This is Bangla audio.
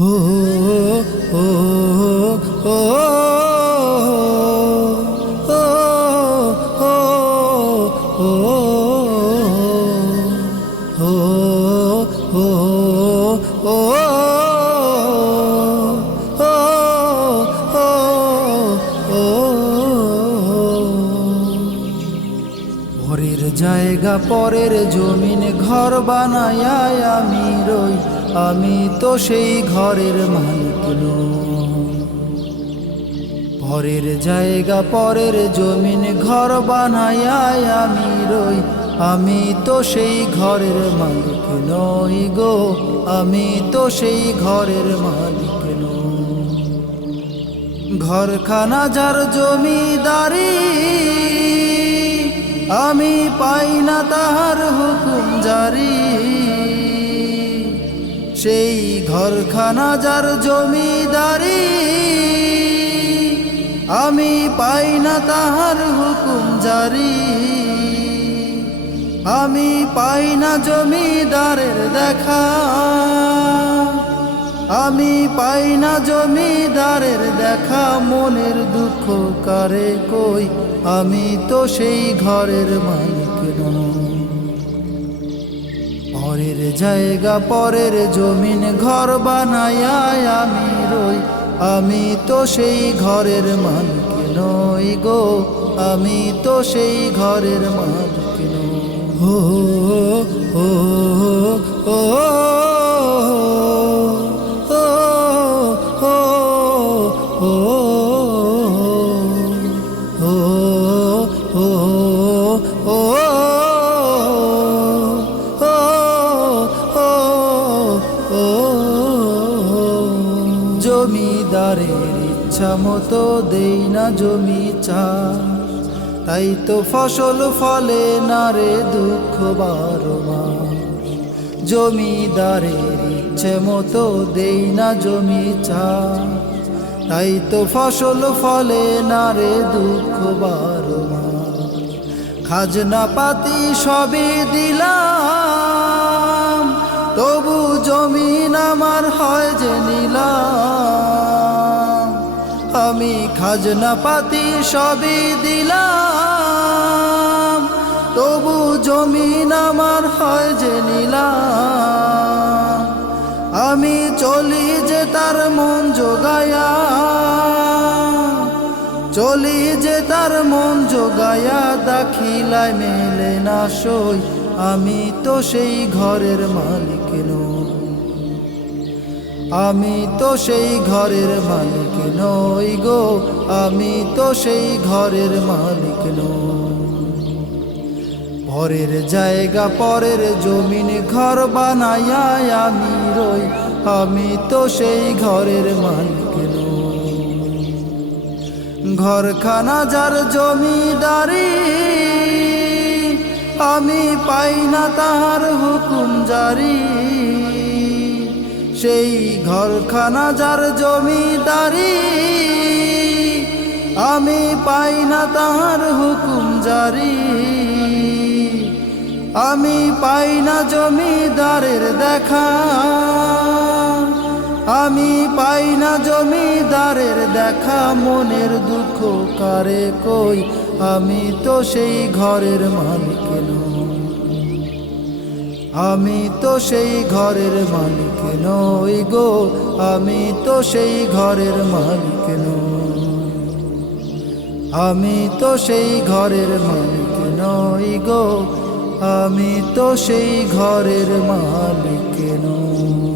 ও ও ও পরের জায়গা পরের জমিন ঘর বানায়া আমি রই, আমি তো সেই ঘরের মালিক নই। পরের জায়গা পরের জমিন ঘর বানায়া আমি রই, আমি তো সেই ঘরের মালিক নই গো, আমি তো সেই ঘরের মালিক নই। ঘরখানা যার জমিদারি, আমি পাই না তাহার হুকুম জারি। সেই ঘরখানা যার জমিদারি, আমি পাই না তাহার হুকুম জারি। আমি পাই না জমিদারের দেখা, আমি পাই না জমিদারের দেখা। মনের দুঃখ কারে কই, আমি তো সেই ঘরের মালিক নই। পরের জায়গা পরের জমিন ঘর বানায়া আমি রই, আমি তো সেই ঘরের মালিক নই গো, আমি তো সেই ঘরের মালিক নই। ও ও ও জমিদারের ইচ্ছা মতো দেই না জমি চাষ, তাই তো ফসল ফলে না রে দুঃখ বারো মাস। জমিদারের ইচ্ছে মতো দেই না জমি চাষ, তাই তো ফসল ফলে না রে দুঃখ বারো মাস। খাজনা পাতি সবই দিলাম, তবু জমিন আমার হয় যে নিলাম। আমি খাজনা পাতি সবই দিলাম, তবু জমিন আমার হয় যে নিলাম। আমি চলি যে তার মন জোগায়া, চলি যে তার মন জোগায়া। দাখিলায় মেলে না সই, আমি তো সেই ঘরের মালিক নই, আমি তো সেই ঘরের মালিক নই গো, আমি তো সেই ঘরের মালিক নই। পরের জায়গা পরের জমিন ঘর বানায়া আমি রই, আমি তো সেই ঘরের মালিক নই। ঘরখানা যার জমিদারি, আমি পাই না তাহার হুকুম জারি। সেই ঘরখানা যার জমিদারি, আমি পাই না তাহার হুকুম জারি। আমি পাই না জমিদারের দেখা, আমি পাই না জমিদারের দেখা। মনের দুঃখ কারে কই, আমি তো সেই ঘরের মালিক নই, আমি তো সেই ঘরের মালিক নই গো, আমি তো সেই ঘরের মালিক নই, আমি তো সেই ঘরের মালিক নই গো, আমি তো সেই ঘরের মালিক নই।